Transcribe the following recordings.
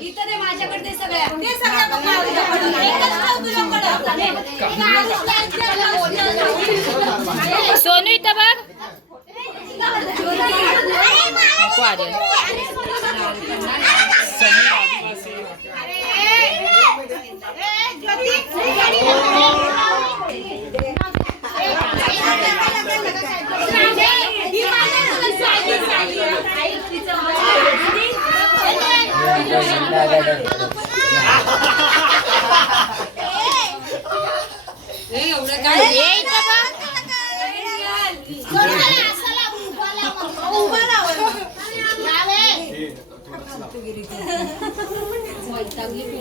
इथं ते माझ्याकडे ते सगळ्या सोनू इथं बघ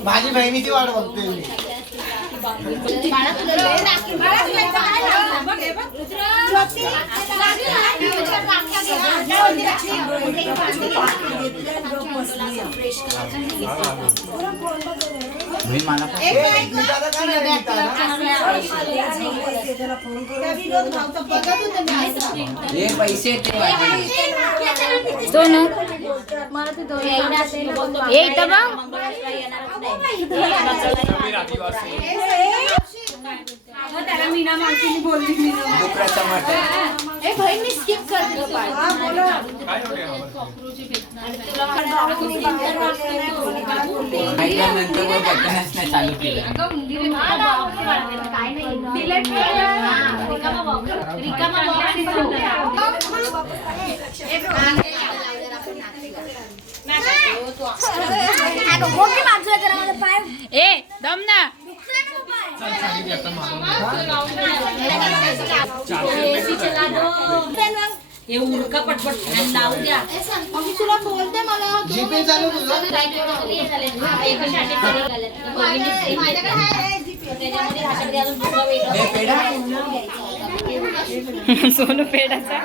माझी बहिणीची वाट बघतोय मी. पैसे सोनू ये इथं बघ त्याला मीना मावशीने बोलली बहिणी स्किप कर नंतर बटनच नाही चालू केलं. ए दम ना हे उरका पटपट फॅन लावू द्या. मी तुला बोलते मला जीपे चालू तुझं सोनू पेडाचा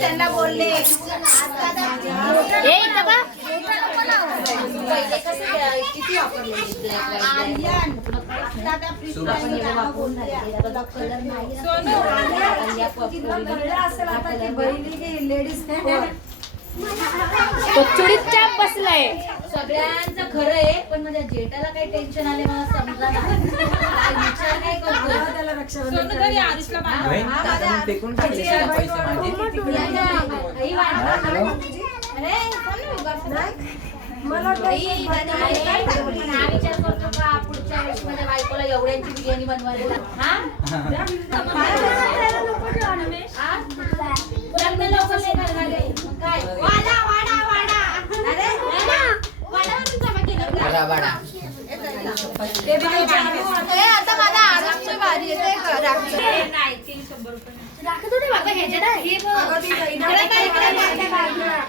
त्यांना बोलले किती वापरले चुडीत चाप बसलाय. सगळ्यांचं खरं आहे पण माझ्या जेठाला काही टेन्शन आले मला समजा विचार काय करतो त्याला रक्षाबंधन फेकून टाकले पैसे माझे. मला विचार करतो का पुढच्या वेळेस माझ्या बायकोला एवढ्यांची बिर्याणी बनवायला आता माझा आरामची बारी येते.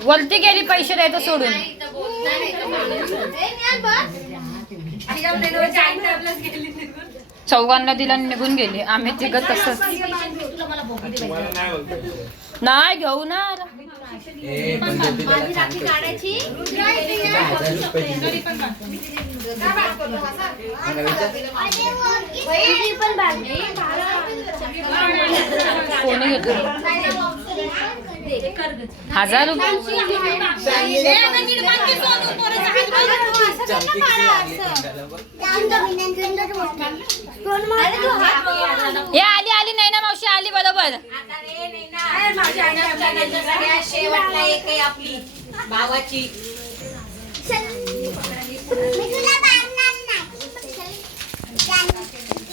वरती गेली पैसे द्यायचं सोडून. चौघांना दिला निघून गेली. आम्ही तिघ तसंच नाही घेऊ ना. कोणी घेतो 1000 रुपये. आली आली नाही ना मावशी आली बरोबर. शेवटला एक आहे आपली भावाची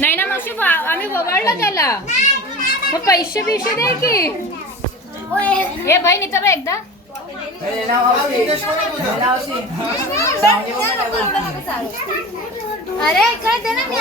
नाही ना मावशी आम्ही वगळलं त्याला. मग पैसे बिशे दे की. हे बहीण इथं बघ एकदा. अरे काय दे ना मी